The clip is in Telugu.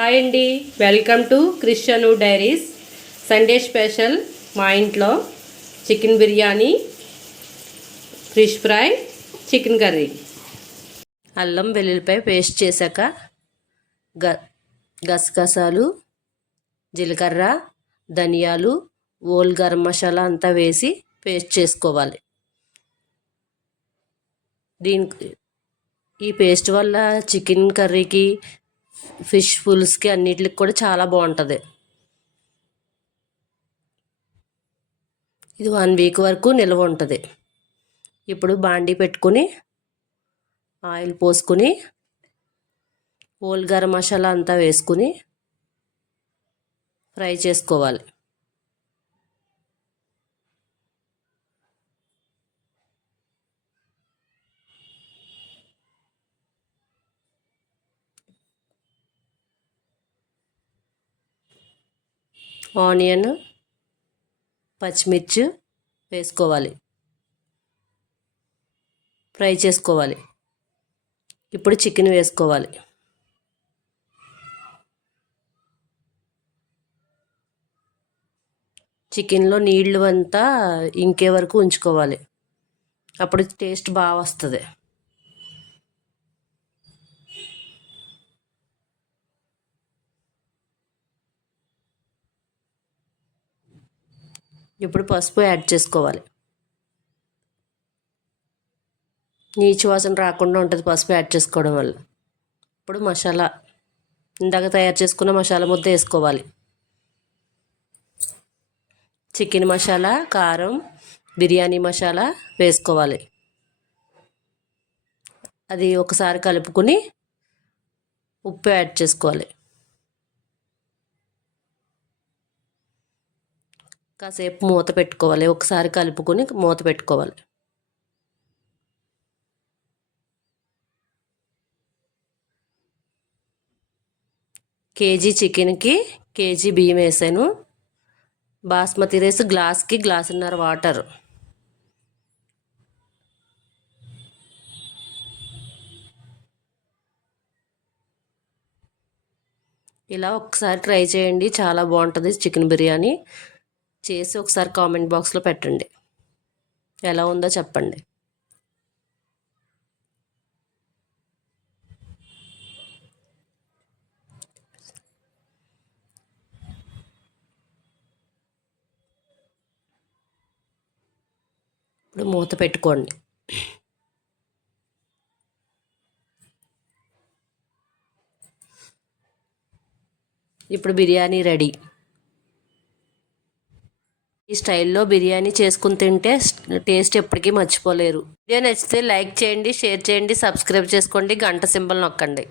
హాయ్ అండి, welcome to Christian diaries. Sunday special మా ఇంట్లో chicken biryani, fish fry, chicken curry. అల్లం వెల్లుల్లిపాయ పేస్ట్ చేశాక గసగసాలు, జీలకర్ర, ధనియాలు, ఓల్ గరం మసాలా అంతా వేసి పేస్ట్ చేసుకోవాలి. ఈ పేస్ట్ వల్ల చికెన్ కర్రీకి, ఫిష్ పులుసుకి అన్నిటికి కూడా చాలా బాగుంటుంది. ఇది 1 వీక్ వరకు నిల్వ ఉంటుంది. ఇప్పుడు బాండీ పెట్టుకుని ఆయిల్ పోసుకుని ఓల్ గరం మసాలా అంతా వేసుకుని ఫ్రై చేసుకోవాలి. ఆనియన్, పచ్చిమిర్చి వేసుకోవాలి, ఫ్రై చేసుకోవాలి. ఇప్పుడు చికెన్ వేసుకోవాలి. చికెన్లో నీళ్ళు అంతా ఇంకే వరకు ఉంచుకోవాలి, అప్పుడు టేస్ట్ బాగా వస్తుంది. ఇప్పుడు పసుపు యాడ్ చేసుకోవాలి. నీచు వాసన రాకుండా ఉంటుంది పసుపు యాడ్ చేసుకోవడం వల్ల. ఇప్పుడు మసాలా, ఇందాక తయారు చేసుకున్న మసాలా ముద్ద వేసుకోవాలి. చికెన్ మసాలా, కారం, బిర్యానీ మసాలా వేసుకోవాలి. అది ఒకసారి కలుపుకొని ఉప్పు యాడ్ చేసుకోవాలి. కాసేపు మూత పెట్టుకోవాలి. ఒకసారి కలుపుకొని మూత పెట్టుకోవాలి. కేజీ చికెన్కి కేజీ బియ్యం వేసాను. బాస్మతి రైస్ గ్లాస్కి గ్లాసున్నర వాటర్. ఇలా ఒకసారి ట్రై చేయండి, చాలా బాగుంటుంది చికెన్ బిర్యానీ. చేసి ఒకసారి కామెంట్ బాక్స్లో పెట్టండి, ఎలా ఉందో చెప్పండి. ఇప్పుడు మూత పెట్టుకోండి. ఇప్పుడు బిర్యానీ రెడీ. ఈ స్టైల్లో బిర్యానీ చేసుకుని తింటే టేస్ట్ ఎప్పటికీ మర్చిపోలేరు. వీడియో నచ్చితే లైక్ చేయండి, షేర్ చేయండి, సబ్స్క్రైబ్ చేసుకోండి, గంట సింబల్ నొక్కండి.